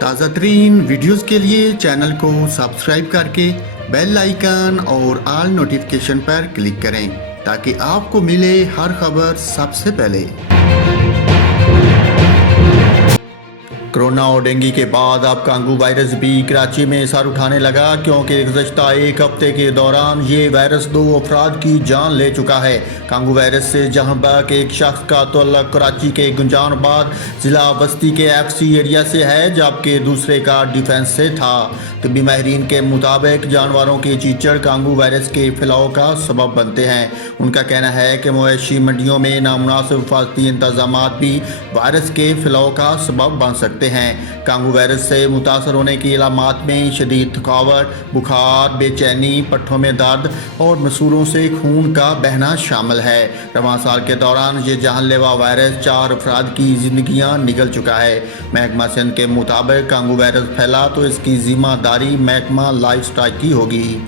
تازہ ترین ویڈیوز کے لیے چینل کو سبسکرائب کر کے بیل آئیکن اور آل نوٹیفیکیشن پر کلک کریں تاکہ آپ کو ملے ہر خبر سب سے پہلے۔ کرونا اور ڈینگی کے بعد اب کانگو وائرس بھی کراچی میں سر اٹھانے لگا، کیونکہ گزشتہ ایک ہفتے کے دوران یہ وائرس 2 افراد کی جان لے چکا ہے۔ کانگو وائرس سے جہاں بک ایک شخص کا تعلق کراچی کے گنجان آباد ضلع بستی کے FCC ایریا سے ہے، جبکہ دوسرے کا ڈیفنس سے تھا۔ طبی ماہرین کے مطابق جانوروں کے چیچڑ کانگو وائرس کے پھیلاؤ کا سبب بنتے ہیں۔ ان کا کہنا ہے کہ مویشی منڈیوں میں نامناسب حفاظتی انتظامات بھی وائرس کے پھیلاؤ کا سبب بن سکتے ہیں۔ کانگو وائرس سے متاثر ہونے کی علامات میں شدید تھکاوٹ، بخار، بے چینی، پٹھوں میں درد اور مسوروں سے خون کا بہنا شامل ہے۔ رواں سال کے دوران یہ جان لیوا وائرس 4 افراد کی زندگیاں نگل چکا ہے۔ محکمہ صحت کے مطابق کانگو وائرس پھیلا تو اس کی ذمہ داری محکمہ لائف سٹائل کی ہوگی۔